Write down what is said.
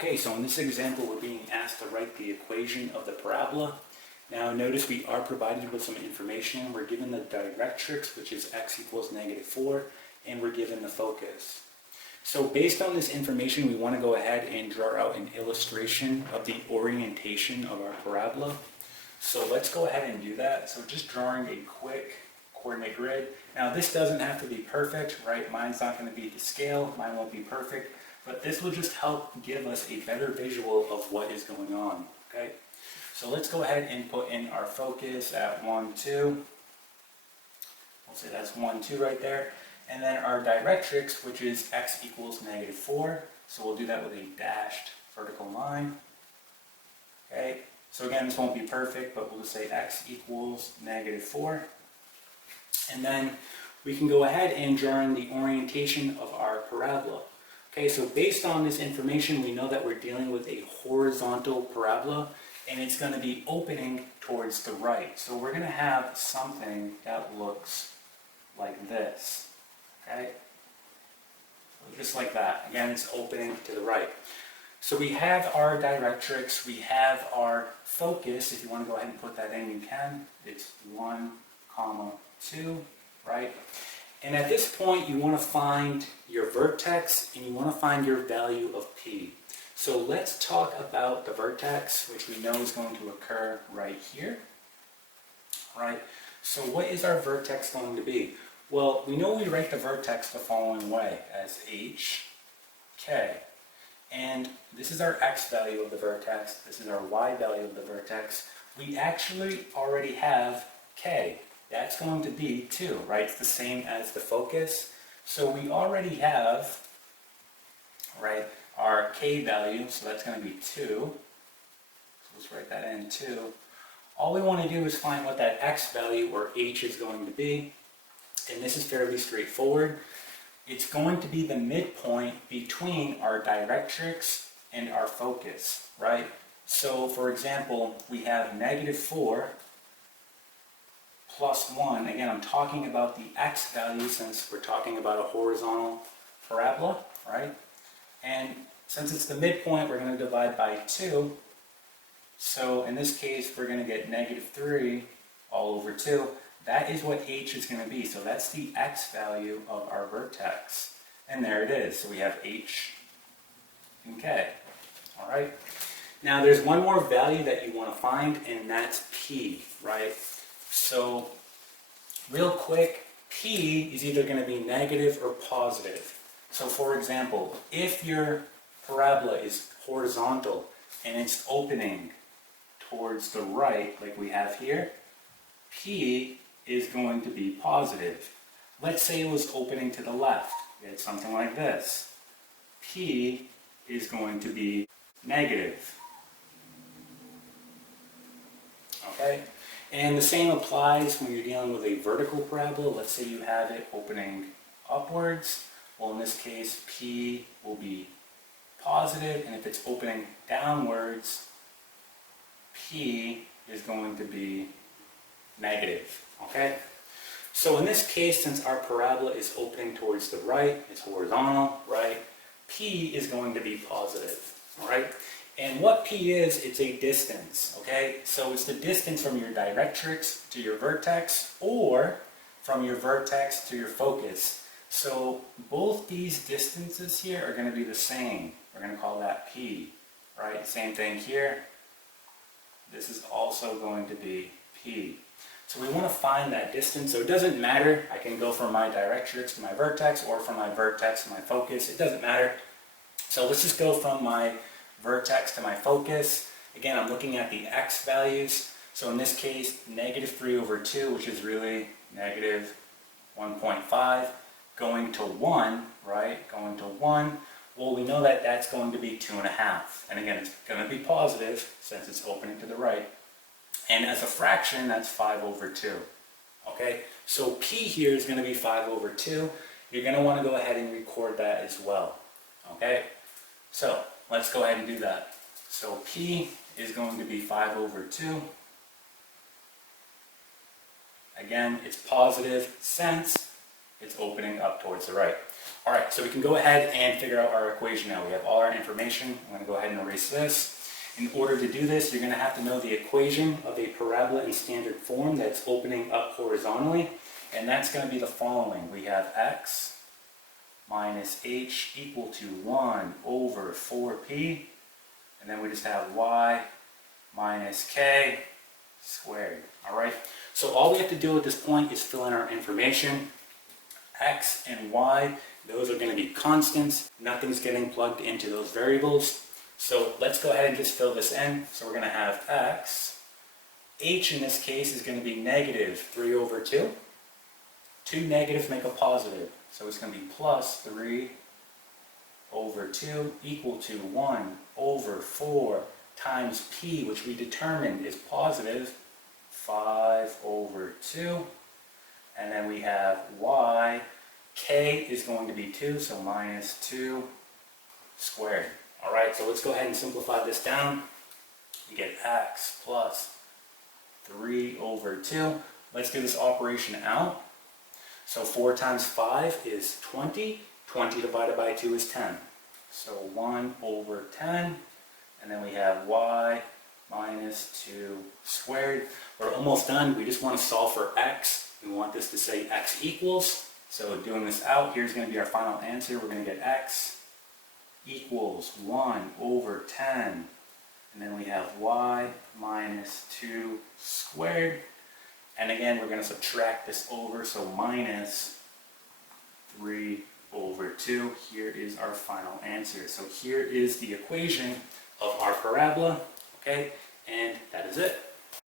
Okay, so in this example, we're being asked to write the equation of the parabola. Now notice we are provided with some information. We're given the directrix, which is x equals -4, and we're given the focus. So based on this information, we want to go ahead and draw out an illustration of the orientation of our parabola. So let's go ahead and do that. So just drawing a quick coordinate grid. Now this doesn't have to be perfect, right? Mine's not going to be to scale, mine won't be perfect, but this will just help give us a better visual of what is going on, okay? So let's go ahead and put in our focus at 1, 2. We'll say that's 1, 2 right there. And then our directrix, which is x equals -4. So we'll do that with a dashed vertical line. Okay, so again, this won't be perfect, but we'll just say x equals -4. And then we can go ahead and draw in the orientation of our parabola. Okay, so based on this information, we know that we're dealing with a horizontal parabola, and it's going to be opening towards the right. So we're going to have something that looks like this. Okay, just like that. Again, it's opening to the right. So we have our directrix, we have our focus. If you want to go ahead and put that in, you can. It's 1, 2, right? And at this point, you want to find your vertex and you want to find your value of P. So let's talk about the vertex, which we know is going to occur right here, right? So what is our vertex going to be? Well, we know we write the vertex the following way, as h, k. And this is our x value of the vertex, this is our y value of the vertex. We actually already have k. That's going to be 2, right? It's the same as the focus. So we already have, right, our k value, so that's going to be 2. So let's write that in, 2. All we want to do is find what that x value, or h, is going to be. And this is fairly straightforward. It's going to be the midpoint between our directrix and our focus, right? So for example, we have -4 plus 1. Again, I'm talking about the x value since we're talking about a horizontal parabola, right? And since it's the midpoint, we're going to divide by 2. So in this case, we're going to get -3 all over 2. That is what h is going to be. So that's the x value of our vertex. And there it is. So we have h and k. All right. Now there's one more value that you want to find, and that's p, right? So real quick, p is either going to be negative or positive. So for example, if your parabola is horizontal and it's opening towards the right, like we have here, p is going to be positive. Let's say it was opening to the left. It's something like this. P is going to be negative. Okay? And the same applies when you're dealing with a vertical parabola. Let's say you have it opening upwards. Well, in this case, P will be positive, and if it's opening downwards, P is going to be negative. Okay? So in this case, since our parabola is opening towards the right, it's horizontal, right? P is going to be positive, all right? And what P is, it's a distance, okay? So it's the distance from your directrix to your vertex, or from your vertex to your focus. So both these distances here are going to be the same. We're going to call that P, right? Same thing here. This is also going to be P. So we want to find that distance. So it doesn't matter. I can go from my directrix to my vertex, or from my vertex to my focus. It doesn't matter. So let's just go from my vertex to my focus. Again, I'm looking at the x values. So in this case, -3 over 2, which is really -1.5, going to 1, right? Going to 1. Well, we know that that's going to be 2.5. And again, it's going to be positive since it's opening to the right. And as a fraction, that's 5 over 2. Okay? So P here is going to be 5 over 2. You're going to want to go ahead and record that as well. Okay? So let's go ahead and do that. So P is going to be 5 over 2. Again, it's positive since it's opening up towards the right. All right, so we can go ahead and figure out our equation now. We have all our information. I'm going to go ahead and erase this. In order to do this, you're going to have to know the equation of a parabola in standard form that's opening up horizontally. And that's going to be the following. We have x minus h equal to 1 over 4p. And then we just have y minus k squared. All right, so all we have to do at this point is fill in our information. X and y, those are going to be constants. Nothing's getting plugged into those variables. So let's go ahead and just fill this in. So we're going to have x. H in this case is going to be negative 3 over 2. Two negatives make a positive. So it's going to be plus 3 over 2 equal to 1 over 4 times p, which we determined is positive 5 over 2. And then we have y. K is going to be 2, so minus 2 squared. All right, so let's go ahead and simplify this down. You get x plus 3 over 2. Let's do this operation out. So 4 times 5 is 20. 20 divided by 2 is 10. So 1 over 10. And then we have y minus 2 squared. We're almost done. We just want to solve for x. We want this to say x equals. So doing this out, here's going to be our final answer. We're going to get x equals 1 over 10. And then we have y minus 2 squared. And again, we're going to subtract this over, so minus 3 over 2. Here is our final answer. So here is the equation of our parabola, okay? And that is it.